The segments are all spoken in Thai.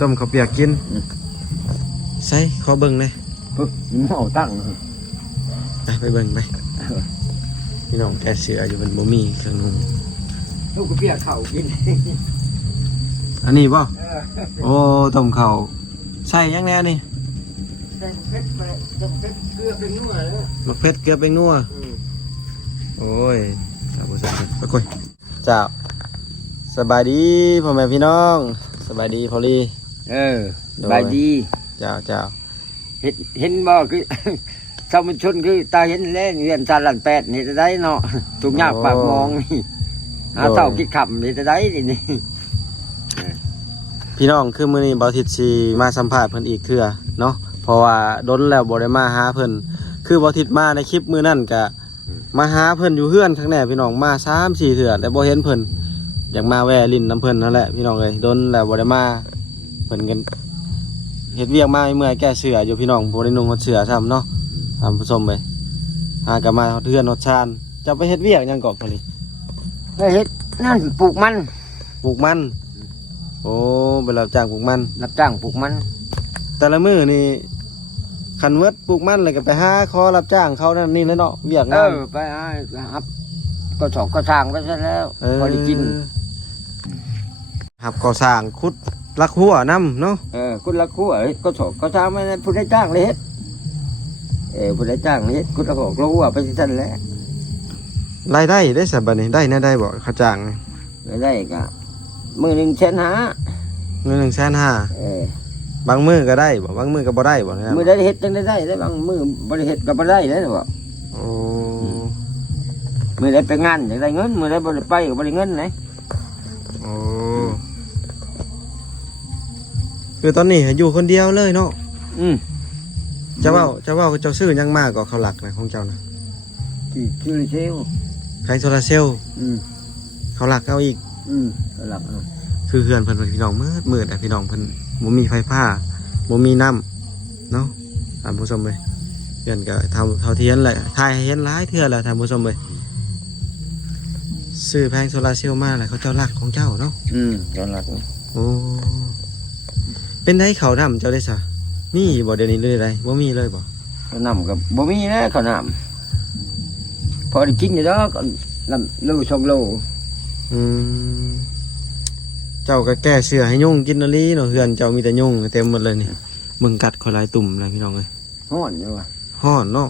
ต้มข้าวเปียกกินใส่ขอเบิ่งเลยปึ๊บมันเอาตั้งไปเบิ่งไปพี่น้องแกเสืออยู่บนบ่มีเครื่องนุ่งลูกก็เปียกข้าวกินอันนี้ป่ะโอ้ต้มข้าวใส่ยังแน่นี่ใส่เผ็ดไปเกลือเป็นนัวเลยมะเขือเกลือเป็นนัวโอ้ยจับบ่ใส่ไปก่อยจ้าสบายดีพ่อแม่พี่น้องสบายดีพอลีสบายดีเจ้าเห็นบ่คือชาวมันชนคือตาเห็นแล้วเรียนชาลันแปดนี่จะได้เนาะทุกอย่างปากมองนี่หาเต่าคิดขำนี่จะได้นี่พี่น้องคือมื้อนี้บ่าวทิศสิมาสัมภาษณ์เพิ่นอีกเทื่อเนาะเพราะว่าดนแล้วบ่ได้มาหาเพิ่นคือบ่าวทิศมาในคลิปมื้อนั้นก็มาหาเพิ่นอยู่เฮือนข้างแน่พี่น้องมา 3-4 เทื่อแล้วบ่เห็นเพิ่นอยากมาแวะลิ้นน้ำเพิ่นนั่นแหละพี่น้องเอ้ยดนแล้วบ่ได้มาเพิ่นกันเฮ็ดเวียกมาเมื่อยแก้เสืออยู่พี่น้องบ่ได้นุ่งเสือซ้ำเนาะท่านผู้ชมเอ้ยหาก็มาเฮือนฮอดชานจะไปเฮ็ดเวียกหยังก่อนพอดีไปเฮ็ดนั่นปลูกมันโอ้ไปรับจ้างปลูกมันรับจ้างปลูกมันแต่ละมื้อนี่คันเวิร์ดปลูกมันเลยก็ไปหาขอรับจ้างเขานั่นนี่แล้วเนาะเวียกงานไปครับก็สองก็สร้างไปซะแล้วพอได้กินครับก็สร้างขุดลักหัวน้ำเนาะขุดลักหัวก็สองก็สร้างไม่ได้ผู้ได้จ้างเลยเฮ็ดผู้ได้จ้างเลยเฮ็ดขุดลักหัวไปที่ท่านแล้วรายได้ได้สับบัดนี้ได้แน่ได้บ่เขาจ้างได้ก็มื้อ1,500,000มื้อ1,500,000บางมื้อก็ได้บ่บางมื้อก็บ่ได้บ่มื้อได้เฮ็ดจังได้บางมื้อบ่ได้เฮ็ดก็บ่ได้เด้อบ่โอ้มื้อได้ไปงานจังได้เงินมื้อได้บ่ได้ไปก็บ่ได้เงินไหนโอ้คือตอนนี้อยู่คนเดียวเลยเนาะเจ้าเว้าเจ้าซื้อยังมากกว่าเขาหลักนะของเจ้านะที่เซลใครโซลาเซลเขาหลักเอาอีกเขาหลักคือเฮือนเพิ่นพี่น้องมืดแต่พี่น้องเพิ่นบ่มีไฟฟ้าบ่มีน้ำเนาะท่านผู้ชมเลยเฮือนก็เท่าเทียนแหละถ่ายให้เห็นหลายเทื่อแล้วท่านผู้ชมเลยซื้อแผงโซลาเซลล์มาแล้วเขาเจ้าหลักของเจ้าเนาะเจ้าหลักโอ้เป็นได้เขาน้ำเจ้าได้ซะมีบ่เดี๋ยวนี้เลยได้บ่มีเลยบ่เขาน้ำกับบ่มีนะเขาน้ำพอได้กินอยู่แล้วก็น้ำโล2 โลเจ้าก็แก้เสื้อให้ยุ่งกินอะไรเนาะเฮือนเจ้ามีแต่ยุ่งเต็มหมดเลยนี่มึงกัดคอยลายตุ่มเลยพี่น้องเลยฮ้อนอยู่ว่ะฮ้อนเนาะ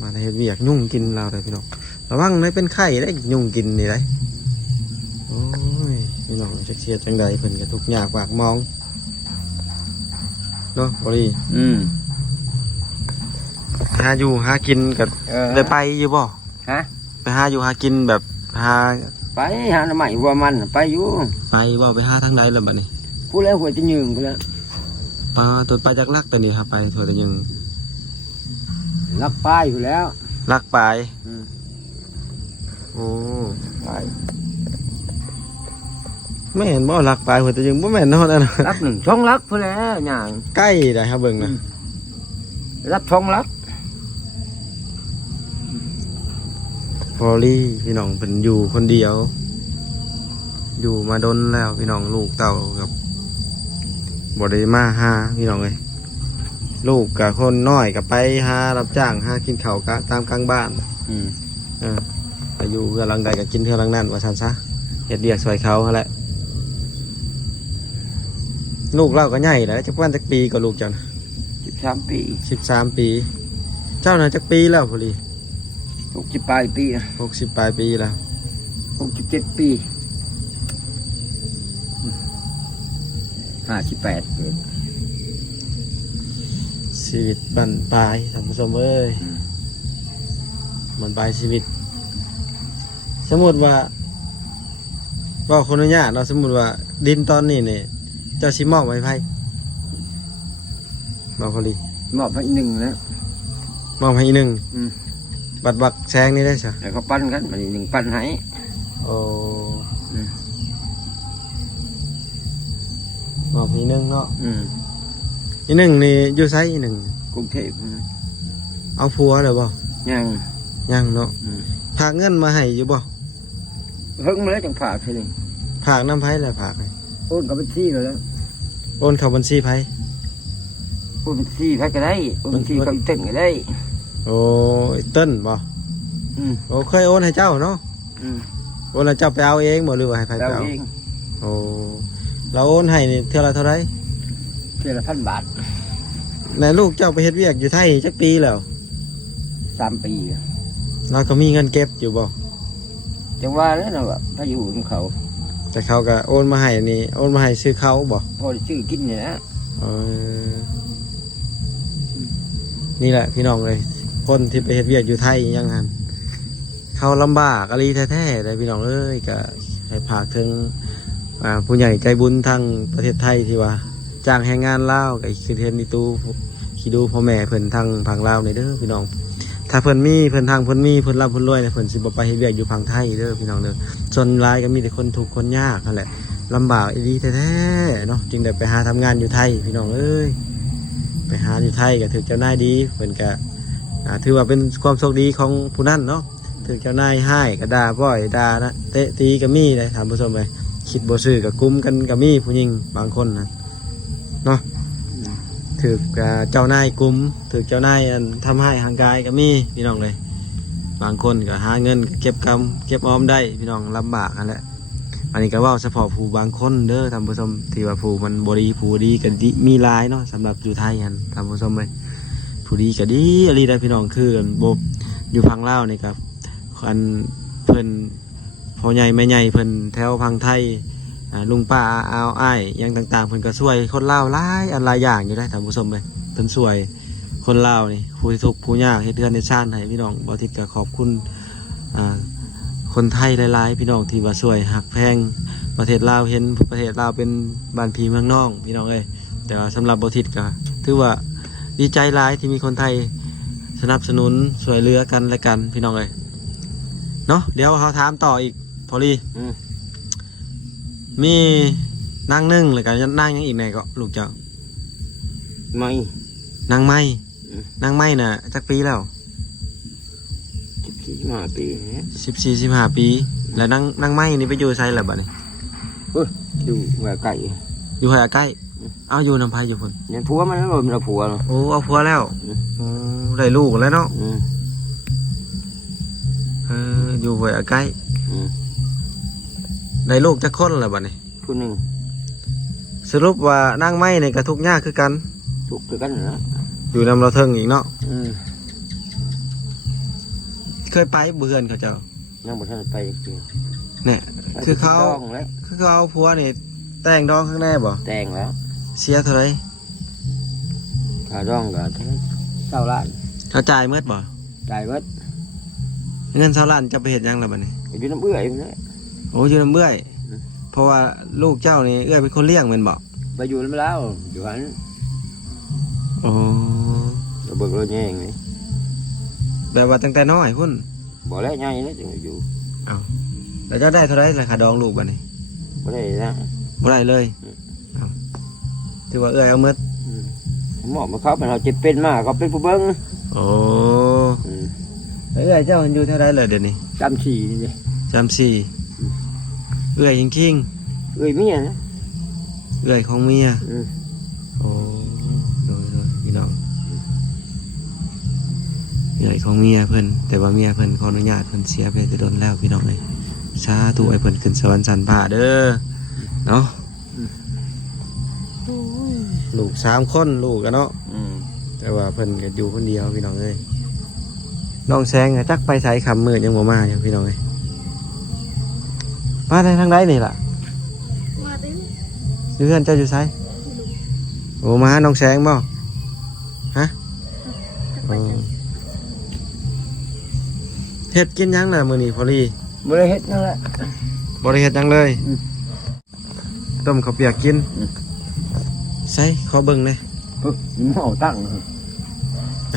มาเฮ็ดเวียกยุ่งกินเราเลยพี่น้องระวังได้เป็นไข้ได้ยุ่งกินนี่ได้โอ้ยพี่น้องจะเชียร์จังใดเพิ่นก็ทุกข์ยากปากมองเนาะบ่ดีหาอยู่หากินกับได้ไปอยู่บ่ไปหาอยู่หากินแบบหาไปหาหน่อไม้วัวมันไปอยู่ไปบ่ไปหาทางใดแล้วบัดนี้กูแล้วหัวจะยืงกูแล้วตัวไปจากลักแต่นี่ครับไปถั่วแต่ยังลักปลายอยู่แล้วลักปลายโอ้ไปไม่เห็นบ่ลักปลายหัวแต่ยังบ่แม่นเนาะนั่นลัก1 2 ลักพุ่นแล้วหยังใกล้ได้ครับเบิ่งนะลัก2 ลักพอลี่พี่น้องเป็นอยู่คนเดียวอยู่มาดนแล้วพี่น้องลูกเต่ากับบ่ได้มาหาพี่น้องเลยลูกกับคนน้อยกับไปหารับจ้างหากินข้าวกะตามกลางบ้านไปอยู่เพื่อหลังใดกับกินเพื่อหลังนั้นว่าซั่นซะเฮ็ดเวียกซอยเขาแหละลูกเราก็ใหญ่แล้วจักวันจักปีก็ลูกเจ้านะ13 ปี13 ปีเจ้าน่ะจักปีแล้วพอดี60 ปลายปีนะ60 ปลายปีแล้ว67 ปี58ชีวิตบั้นปลายท่านผู้ชมเอ้ยบั้นปลายชีวิตสมมติว่าคนอนุญาตเราสมมติว่าดินตอนนี้เนี่ยเจ้าชิมอบไว้ไพ่บอกพอดีมอบให้1แล้วมอบให้1บักแซงนี่ได้ใช่แต่เขาปั้นกันมัน1ปั้นให้โอ้มอบให้1เนาะอี1นี่อยู่ไซอี1กรุงเทพเอาผัวเลยบ่ยังเนาะฝากเงินมาให้อยู่บ่เพิ่งมาแล้วจังฝากทีนึงฝากน้ำไผ่แล้วฝากให้โอนกับบัญชีแล้วโ โอนเข้าบัญชีไผ โอนที่ใครก็ได้โอนที่เขาเต้นก็ได้ โอ้ยเติ้นบ่ โอ้เคยโอนให้เจ้าเนาะโอนแล้วเจ้าไปเอาเองบ่หรือว่าให้ไผไป เรา เอา เอง โอ้เราโอนให้นี่เท่าไรเท่าไร เดือนละ1,000 บาท ไหนลูกเจ้าไปเฮ็ดเวียกอยู่ไทยจักปีแล้ว 3 ปี เราก็มีเงินเก็บอยู่บ่ จังว่าแล้วเนาะถ้าอยู่ของเขา แต่เขาก็โอนมาให้นี่โอนมาให้ซื้อเขาบ่ พอได้ซื้อกินเนี่ยนะ เออนี่แหละพี่น้องเลยคนที่ไปเฮ็ดเวียกอยู่ไทยอยังงั้นเขาลำบากอะไรแท้ๆเลยพี่น้องเอ้ยก็ให้ฝากถึงผู้ใหญ่ใจบุญทางประเทศไทยที่ว่าจ้างแรงงานลาวก็คือเทนนิตูคิดดูพ่อแม่เพิ่นทางฝั่งลาวนี่เด้อพี่น้องถ้าเพิ่นมีเพิ่นทางเพิ่นมีเพิ่นร่ำเพิ่นรวยเนี่ยเพิ่นสิบ่ไปเฮ็ดเวียกอยู่ฝั่งไทยเด้อพี่น้องเด้อส่วนหลายก็มีแต่คนทุกข์คนยากนั่นแหละลำบากอีหลีแท้ๆเนาะจึงได้ไปหาทำงานอยู่ไทยพี่น้องเอ้ยไปหาอยู่ไทยก็ถือเจ้านายดีเพิ่นก็ถือว่าเป็นความโชคดีของผู้นั้นเนาะถือเจ้านายให้ก็ด่าบ่อยด่านะเตะตีก็มีเลยถามผู้ชมเลยคิดบ่ซื่อก็กุมกันก็มีผู้หญิงบางคนนะเนาะถือเจ้านายกุมถือเจ้านายทำให้ห่างกายก็มีพี่น้องเลยบางคนก็หาเงินก็เก็บกำเก็บออมได้พี่น้องลำบากนั่นแหละอันนี้ก็ว่าเฉพาะผู้บางคนเด้อท่านผู้ชมที่ว่าผู้มันบ่ดีผู้ดีก็ดีมีหลายเนาะสำหรับอยู่ไทยกันท่านผู้ชมเลยผู้ดีก็ดีอะไรได้พี่น้องคือบบอยู่พังลาวนี่ครับอันเพิ่นพ่อใหญ่แม่ใหญ่เพิ่นแถวพังไทยลุงป้าอาอ้ายยังต่างๆเพิ่นก็ช่วยคนลาวหลายอันหลายอย่างอยู่ได้ท่านผู้ชมเลยเพิ่นช่วยคนลาวนี่ผู้ทุกข์ผู้ยากเฮ็ดเดือนในชาติให้พี่น้องบ่ทิศก็ขอบคุณคนไทยหลายๆพี่น้องที่ว่าช่วยหักแพงประเทศลาวเห็นประเทศลาวเป็นบ้านพี่เมืองน้องพี่น้องเอ้ยแต่ว่าสำหรับบ่ทิศก็ถือว่าดีใจหลายที่มีคนไทยสนับสนุนช่วยเหลือกันและกันพี่น้องเอ้ยเนาะเดี๋ยวเขาถามต่ออีกพอลีมีนางนึ่งหรือกันนางยังอีกไหนก็ลูกเจ้า ไม่ นางไม้นางไม้น่ะจักปีแล้ว 14 ปีเนี่ย 14-15 ปีแล้วนางไม้นี่ไปอยู่ไสแล้วบัดนี้ อยู่หัวไก่ อยู่หอยใกล้เอาอยู่นำพายอยู่พุ่น เนี่ยผัวมันแล้วมันผัว โอ้เอาผัวแล้วโอ้ได้ลูกแล้วเนาะอยู่หอยใกล้ได้ลูกจักคนแล้วบัดนี้ ผู้หนึ่ง สรุปว่านางไม้นี่ก็ทุกข์ยากคือกัน ถูกคือกันนะ อยู่นำเราเทิงอีกเนาะเคยไปเบื่อนเขาเจ้า ยังบ่ทันไปจริง เนี่ยคือเขา แล้ว คือเขาเอาผัวนี่แต่งดองข้างในบ่ แต่งแล้ว เสียเท่าไหร่ ค่าดองก็แค่20 ล้าน เขาจ่ายเมื่อบ่ จ่ายเบิด เงิน20 ล้านจะไปเฮ็ดหยังล่ะบัดนี้ อยู่น้ำเอื้อยมันเลย โอ้อยู่น้ำเบื่อยเพราะว่าลูกเจ้านี่เอื้อยเป็นคนเลี้ยงแม่นบ่ ไปอยู่น้ำแล้วอยู่หัน โอ้ เบิกรถแย่งเลย แบบว่าตั้งแต่น้อยพุ่น บ่แล้วใหญ่เลยจังอยู่ แล้วเจ้าได้เท่าไหร่ราคาดองลูกบัดนี้ บ่ได้นะ บ่ได้เลยเอาถือว่าเอื้อยเอาหมด หมอมาเขาเป็นเขาเจ็บเป็นมากเขาเป็นผู้เบิ้ง โอ้เอื้อยเจ้าอยู่เท่าไหร่เลยเดี๋ยวนี้ จำฉี่นี่เลย 34เอื้อยจริง เอ้ยเมียนะ ๆเอื้อยของเมียโอ้โดยพี่น้องเอื้อยของเมียเพิ่นแต่ว่าเมียเพิ่นขออนุญาตเพิ่นเสียไปแต่โดนแล้วพี่น้องเลยสาธุให้เพิ่นขึ้นสวรรค์ชั้นฟ้าเด้อเนาะลูก3 คนลูกกันเนาะแต่ว่าเพิ่นก็อยู่คนเดียวพี่น้องเอ้ยน้องแซงจักไปไสคำมืดยังบ่มาอยู่พี่น้องเอ้ยมาได้ทางใดนี่ล่ะ มาติ้ง อยู่เพื่อนเจ้าอยู่ไสโอ้มาหาน้องแซงบ่ฮะเฮ็ดกินยังน่ะมื้อนี้พอลี่ บ่ได้เฮ็ดนั่นแหละ บ่ได้เฮ็ดหยังเลยต้มข้าวเปียกกินใส่ขอเบิ่งหน่อย หม้อตั้ง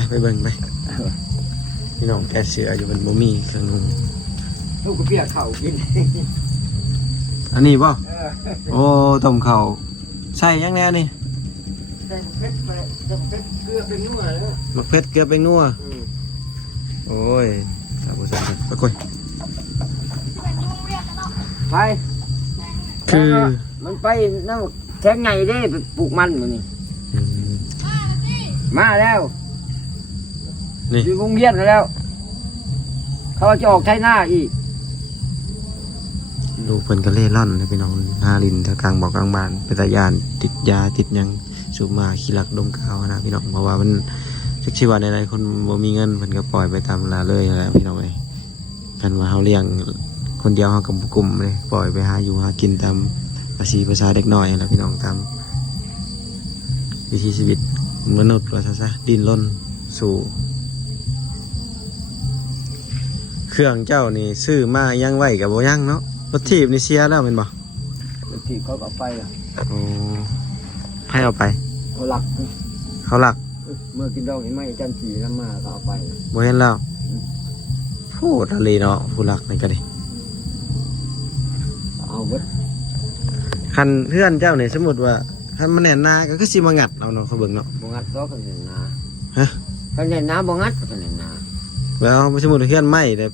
ไปเบิ่งไปพี่น้องแกเสืออยู่มันบ่มีเครื่องนุ่ง ลูกก็เปียกข้าวกิน อันนี้บ่โอ้ต้มข้าวใส่ยังแน่นี่ แต่เผ็ดไปแต่เผ็ดเกลือเป็นนัวเลย มะเขือเกลือเป็นนัวโอ้ยสาธุสาธุไปก่อย ไป คือ มันไปนั่ง แท้งไงเด้ไปปลูกมันมื้อนี้ อืม มาแล้ว นี่ อยู่โรงเรียนแล้ว เขาจะออกไถนาอีก ลูกเพิ่นก็เล่ร่อนเลยพี่น้องหาลินแถวกลางบอกกลางบ้านเป็นตายานติดยาติดหยังสูบมาขี้หลักดมกาวนะพี่น้องเพราะว่ามันจักชีวะในๆคนบ่มีเงินเพิ่นก็ปล่อยไปตามลาเลยนั่นแหละพี่น้องเอ้ยกันว่าเฮาเลี้ยงคนเดียวเฮาก็บ่กลุ่มเลยปล่อยไปหาอยู่หากินตามภาษีภาษาเด็กน้อยนั่นแหละพี่น้องตามวิถีชีวิตมนุษย์ว่าซะดิ้นรนสู่เครื่องเจ้านี่ซื้อมายังไว้ก็บ่ยังเนาะรถถีบนี่เสียแล้วแม่นบ่ บางทีเขาก็เอาไปอะ โอ้ให้เอาไป เขาหลัก เขาหลัก เมื่อกินดอกนี่ไม่จันสีน้ำมาก็เอาไป บ่เห็นแล้วพูดอะไรเนาะผู้หลักนี่ก็ดิ เอาเบิด คันเพื่อนเจ้านี่สมมุติว่าคันมันแน่นหน้าก็คือสิมางัดเอาเนาะเขาเบิ่งเนาะ บ่งัดดอกกันเนี่ยนะ ฮะ กันเนี่ยนะบ่งัดกันเนี่ยนะ แล้วสมมุติว่าเพื่อนไม่แต่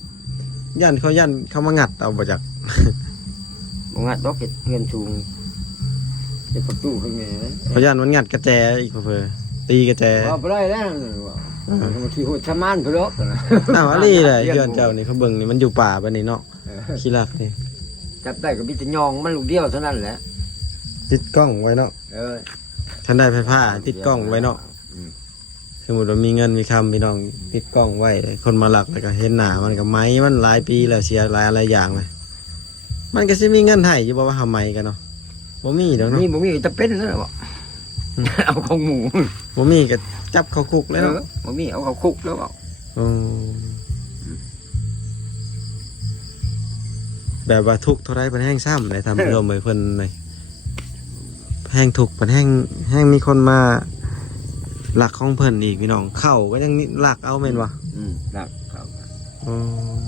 ย่านเขามางัดเอาบ่จัก บ่งัดดอกเห็ดเพื่อนชูงเห็ดประตูขึ้นไง เขาย่านมันงัดกระแจอีกเพิ่นตีกระแจ ว่าไปได้แล้วว่าบางทีโหดชะมานไปดอกนะ อ้าวอันนี้แหละเพื่อนเจ้านี่เขาเบิ่งนี่มันอยู่ป่าบัดนี้เนาะขี้หลักนี่ จับได้ก็มีแต่ยองมันลูกเดียวเท่านั้นแหละ ติดกล้องไว้เนาะ เออ ท่านได้ไฟฟ้าติดกล้องไว้เนาะ สมมติว่ามีเงินมีคำพี่น้องติดกล้องไว้เลยคนมาหลักแล้วก็เห็นหน้ามันกับไม้มันหลายปีแล้วเสียหลายอะไรอย่างเลยมันก็สิมีเงินให้อยู่บ่ว่าทำไมกันเนาะบ่มีดอกเนาะ นี่บ่มีจะเป็นแล้วบ่เอาของหมู บ่มีก็จับเข้าคุกแล้วเนาะ บ่มีเอาเขาคุกแล้วบ่ อืมแบบว่าทุกข์เท่าไรเพิ่นแห้งซ้ำเลยทำเพิ่มเลยเพิ่นเลยแห้งทุกข์เพิ่นแห้งมีคนมาหลักของเพิ่นอีกพี่น้องเข้าก็ยังหลักเอาแม่นบ่ ครับครับ อืม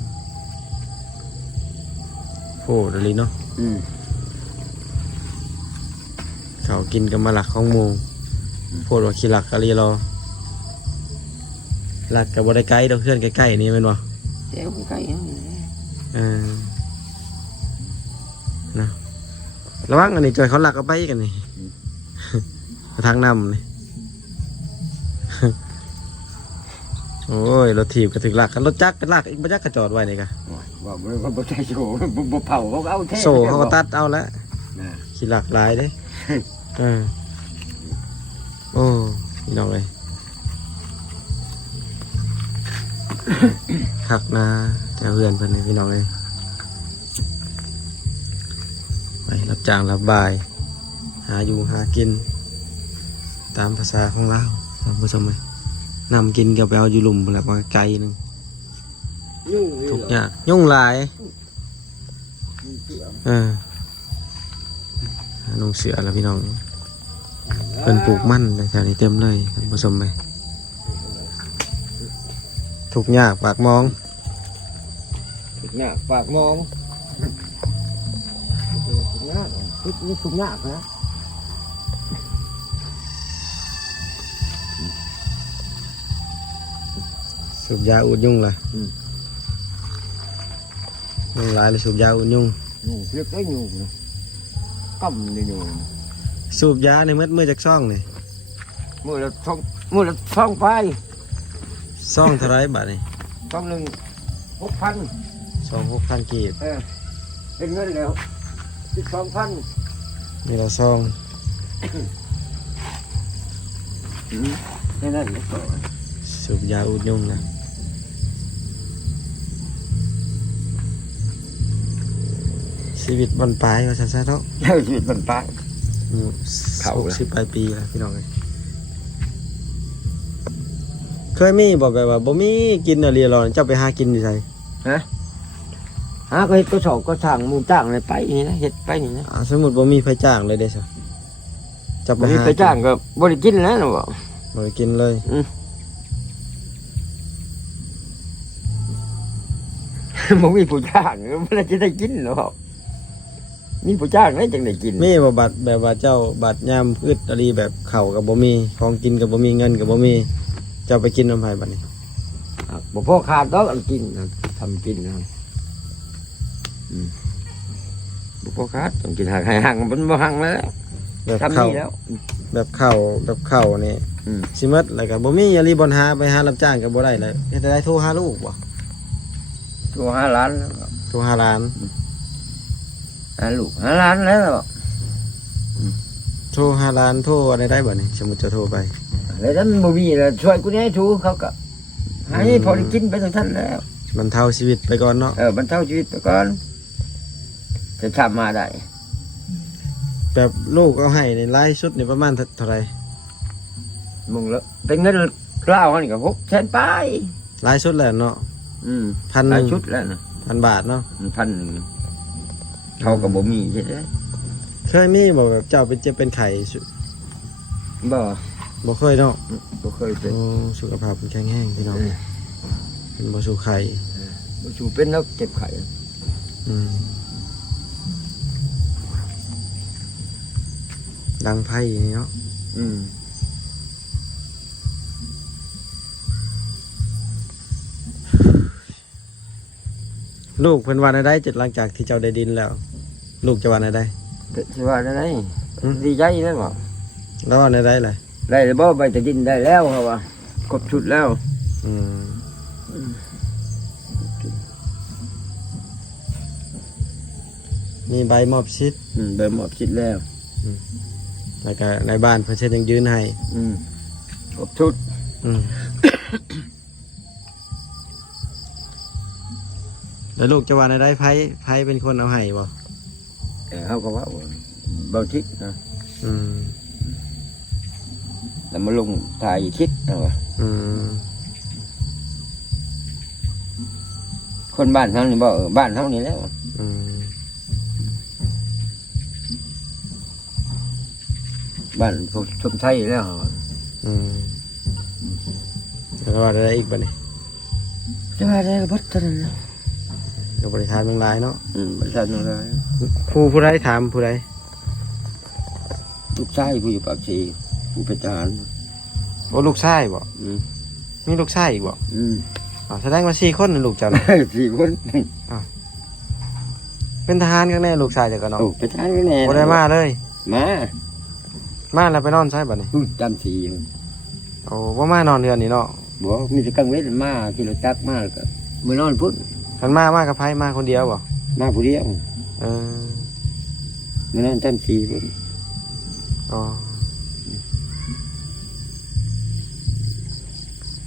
โหดอะไรเนาะ เขากินกันมาหลักของหมูโพดว่าขี้หลักกะลีรอหลักกับบไดไกลดอกเพื่อนใกล้ๆนี่แม่นบ่ เดี๋ยวใกล้ เออนะระวังอันนี้จอยเขาหลักเอาไปกันนี่ ทางนำนี่ โอ้ยรถถีบก็ถึงหลักกันรถจักรก็หลักอีกบ่จักรก็จอดไว้นี่กะ ว่าบ่ใช่โชว์บ่เผาเขาเอาแท้ โซ่เขาก็ตัดเอาแล้วขี้หลักหลายเด้ เออโอ้พี่น้องเลย คักนะแถวเพื่อนเพิ่นนี่พี่น้องเลยไปรับจ้างรับบาย หาอยู่หากิน ตามภาษาของเราท่านผู้ชมเลยนำกินกับไปเอาอยู่หลุมแล้วมาไกลหนึงทุกอย่างยุ่งหลายน้องเสือแล้วพี่น้องเป็นปลูกมั่นในแถวนี้เต็มเลยท่านผู้ชมเลยทุกอย่างปากมอง เนี่ยปากมองนี่สุกยากนะ สูบยาอุดยุ่งเลยยุ่งหลายเลยสูบยาอุดยุ่ง เรียกได้อยู่นะกำนี่อยู่ สูบยาในเมื่อจากซ่องนี่ มือละช่องไฟ ซ่องเท่าไรบาทนี่ ช่องหนึ่ง6,000 6,000 กีบ เป็นเงินแล้ว12,000 นี่เราซ่อง แค่นั้นก็ สูบยาอุดยุ่งนะชีวิตบรรปลายว่าซะเนาะ ชีวิตมันไป เข้าละ 60ปลายปีแล้วพี่น้องเอ้ยเคยมีบอกแบบว่าบ่มีกินอะไรหรอกเจ้าไปหากินอยู่ไส ก็เฮ็ดก็สอบก็สั่งหมู่จ้างเลยไปนี่นะเฮ็ดไปนี่นะ สมมุติบ่มีไฟจ้างเลยเด้ซะเจะไป บ่มี หา ไปจ้างก็บ่ได้กินแล้วนะบ่ บ่ได้กินเลย บ่มีผู้จ้างมันจะได้กินหรอกมีผู้จ้างได้จังได้กิน มีบ่บัตรแบบว่าเจ้าบัตรยามพืชอะไรแบบข้าวก็บ่มีของกินก็บ่มีเงินก็บ่มีเจ้าไปกินน้ำไผบัดนี้ บ่พอขาดดอกอันกินนะทำกินนะบ่พอขาดต้องกินห่างมันบ่ห่างแล้ว แบบ ทำ เข้า นี่แล้ว แบบเข้านี่ อืม สิหมดแล้วก็บ่มีอย่ารีบอนหาไปหารับจ้างก็บ่ได้เลยเฮ็ดได้โทรหาลูกบ่ ตัว5 ล้านแล้ว โทรหาหลาน หาลูก5 ล้านแล้ว โทรหาหลานโทรอะไรได้บ่นี่สมมุติจะโทรไป แล้วนั้นบ่มีแล้วช่วยกูนี่ให้ถูกเขาก็ให้พอได้กินไปทั้งท่านแล้ว บรรเทาชีวิตไปก่อนเนาะ บรรเทาชีวิตไปก่อนจะทำมาได้ แบบลูกเอาให้ในไลฟ์ชุดนี่ประมาณเท่าไหร่ มึงแล้วเป็นเงินกล้าวเขานี่ก็600,000ไป ไลฟ์ชุดแหละเนาะ หลายชุดแล้วนะ 1,000 บาทเนาะ 1,000เขาก็บ่มีใช่ไหม เคยมีบ่แบบเจ้าเป็นเจ็บเป็นไข้ บ่ บ่เคยเนาะ บ่เคยเป็น โอ้สุขภาพเป็นแข็งแรงพี่น้องเป็นบ่สู่ไข้ บ่ชูเป็นแล้วเจ็บไข้ อืมดังไพ่นี่เนาะ อืม ลูกเพิ่นว่าได้เจ็ดหลังจากที่เจ้าได้ดินแล้ว ลูกจะว่าได้ สิว่าได้ดีใจแล้วบ่ แล้วว่าได้เลย ได้แล้วบ่ใบตะดินได้แล้วเขาว่าครบชุดแล้ว อืมมีใบมอบชิด ใบหมอบคิดแล้ว แล้วก็ในบ้านเพิ่นเช็ดยังยืนให้ ครบชุด อืม แล้วลูกจะว่าได้ไผเป็นคนเอาให้บ่ เขาก็ว่าเบาทิศนะ อืม แล้วมาลงถ่ายคิดนะว่า อืม คนบ้านเขานี่บ่บ้านเขานี่แล้ว อืม บ้านพวกชมไทยแล้ว อืมแล้วว่าได้อีกบ่นี่ จะว่าได้ก็บ่ทันนะ ก็บริษัทเมืองหลายเนาะ บ่ทันเลย ผู้ใดถามผู้ใด ลูกชายผู้อยู่ปากชีผู้เป็นทหาร โอ้ลูกชายบ่ อืม มีลูกชายอีกบ่ อืม อ๋อแสดงว่า4คนน่ะลูกเจ้าน่ะ 4 คน เป็นทหารกันแน่ลูกชายเจ้าก็เนาะ โอ้เป็นทหารแน่ บ่ได้มาเลย มา มาแล้วไปนอนใช่บัดนี้ ผู้จำสี โอ้บ่มานอนเดือนนี้เนาะ บ่มีแต่กังเวทมาที่รถจักรมาแล้วก็มื้อนอนพุ่น คันมากับไผมาคนเดียวบ่ มาผู้เดียว เออ มื้อนอนจำสีพุ่น อ๋อ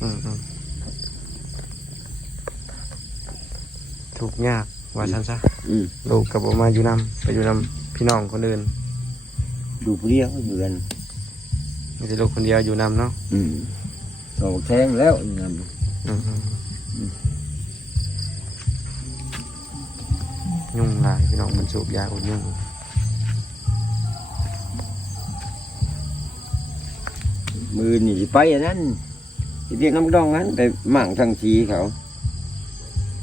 อืมทุกข์ยากว่าซั่นซะ อืม ลูกก็บ่มาอยู่นํไปอยู่นํพี่น้องคนอื่น ดูผู้เดียวอยู่กัน มีแต่ลูกคนเดียวอยู่นํเนาะ ออกแทงแล้วนำ อืมยุ่งหลายพี่น้องมันสูบยาอุดยุ่ง มือนี่สิไปอันนั้นสิเรียกน้ำดองนั้นไปหมั่งทางชีเขา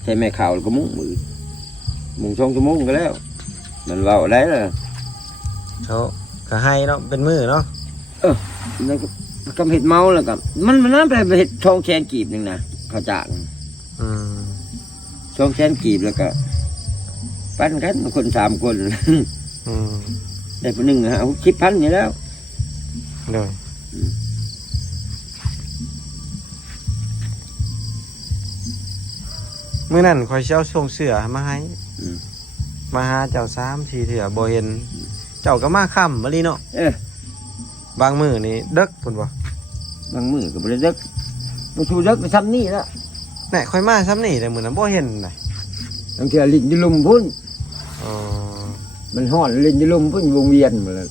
ใช่แม่ข่าวแล้วก็มุ้งมือมุ้ง2 ชั่วโมงก็แล้ว มันเว้าได้ล่ะ เขาก็ให้เนาะเป็นมือเนาะ แล้วก็เห็ดเมาแล้วก็มันน่าไปเห็ดทองแชนกีบหนึงนะเขาจ้าง อืม ทองแชนกีบแล้วก็ปั้นกันคน3 คน อืม ได้ผู้หนึงฮะ10,000นี่แล้ว เลยมื้อนั้นข่อยสิเช้าส่งเสื้อมาให้ อืม มาหาเจ้า3-4เถื่อบ่เห็น เจ้าก็มาค่ำมาลีเนาะ เออบ างมื้อนี่เด็กพุ่นบ่ บางมือก็บ่ได้เด็กบ่ชูเด็กไปซ้ำนี่แล้ว แหน่ข่อยมาซ้ำนี่แต่มื้อนั้นบ่เห็นน่ะ บางทีลิ้นอยู่ลุมพุ่น อ๋อ มันฮ้อนลิ้นอยู่ลุมพุ่นวงเวียนหมดแล้ว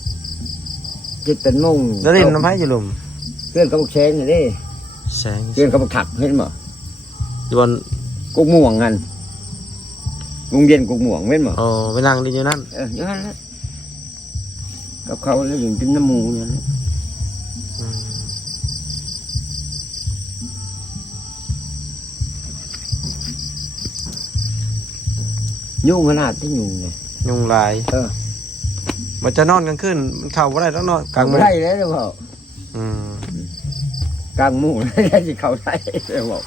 7-8 โมง แล้วลินน้ำไผอยู่ลุม เพื่อนเขาบอกแชงนี่เด้ แสง เพื่อนเขาบอกขับเห็นบ่ อยู่บน กกม่วงกันวงเวียนกกม่วงเห็นบ่ อ๋อไปนั่งดินอยู่นั่น อย่างนั้นแหละกับเขาแล้วอยู่เป็นน้ำหมูเนี่ยนะ อืม ยุ่งขนาดที่ยุ่งเลย ยุงหลาย มันจะนอนกลางคืนมันเข้าบ่ได้ต้องนอนกลาง ไม่ มื้อ ได้เลยนะพ่อ อืม กลางหมู่ได้ที่เขาได้เลยบอก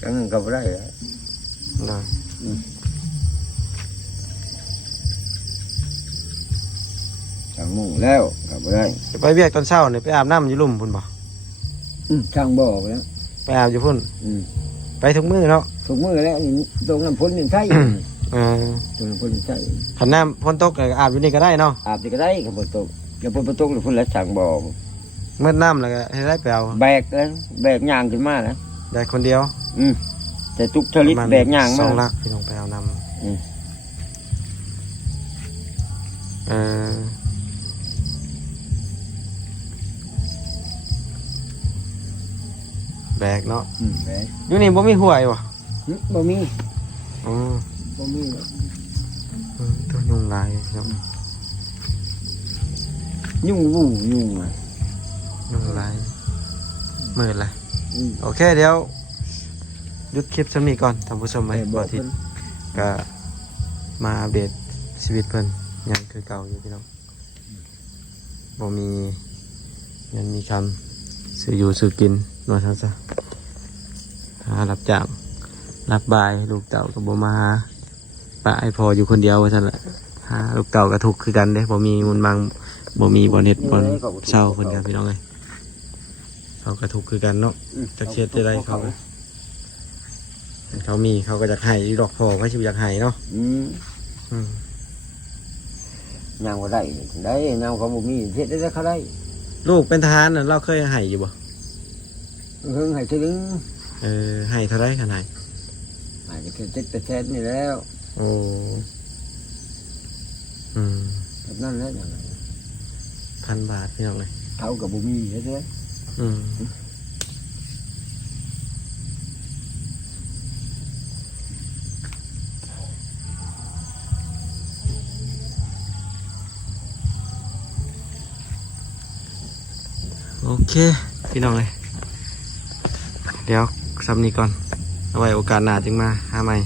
กลางนั้นเขาไม่ได้แล้ว ได้ เขา างมุ่งแล้วกลับบ่ได้ ไปเวียกตอนเช้านี่ไปอาบน้ำอยู่ลุ่มพุ่นบ่ ช่างบอกแล้ว ไปอาบอยู่พุ่นไปทุกมื้อเนาะ ทุกมื้อแล้วตรงน้ำพ้นนี่ใช่ ตรงน้ำพ้นนี่ใช่ ขันน้ำพ้นตกก็อาบอยู่นี่ก็ได้เนาะ อาบนี่ก็ได้กับฝนตกแล้วฝนตกหรือฝนแล้วช่างบอก เมื่อน้ำแล้วก็ให้ได้ไปเอา แบกแล้วแบกย่างขึ้นมาแล้ว ได้คนเดียว แต่ทุกชนิดแบกย่าง ส มา องลักพี่น้องไปเอานำแบกเนาะ แบก อยู่นี่บ่มีห่วยวะ บ่มี อ๋อ บ่มี ตัวยุงลายพี่น้อง ยุ่งวู่ยุ่งอ่ะ ยุงลายมืดเลยโอเคเดี๋ยวหยุดคลิปสำนีก่อนท่านผู้ชมไปบ่ทิศก็มาอัปเดตชีวิตเพิ่นยังคือเก่าอยู่พี่น้องบ่มีเงินมีคำซื้ออยู่ซื้อกินนวดทั้งซะหารับจ้างรับบายลูกเต่ากับบ่มาหาป้าไอพออยู่คนเดียวว่าซั่นแหละหาลูกเต่าก็ทุกข์คือกันเด้บ่มีมุนมังบ่มีบ่เน็ตบ่เศร้าเพิ่นกันพี่น้องเอ้ยเขาก็ทุกข์คือกันเนาะจักเฮ็ดได้เขาเขามีเขาก็อยากให้ดอกพอก็สิอยากให้เนาะ ย่างบ่ได้ได้ย่างเขาบ่มีเฮ็ดได้เขาได้ ลูกเป็นทหารน่ะเราเคยให้อยู่บ่ เพิ่งให้ถึง ให้เท่าไรขนาด อาจจะแค่7%นี่แล้ว โอ้แบบนั้นแล้วอย่าง 1,000 บาทพี่น้องเลย เท่ากับบ่มีเฮ็ดเด้ โอเคพี่น้องเลยเดี๋ยวซ้ำนี้ก่อนเอาไว้โอกาสหน้าจึงมาหาใหม่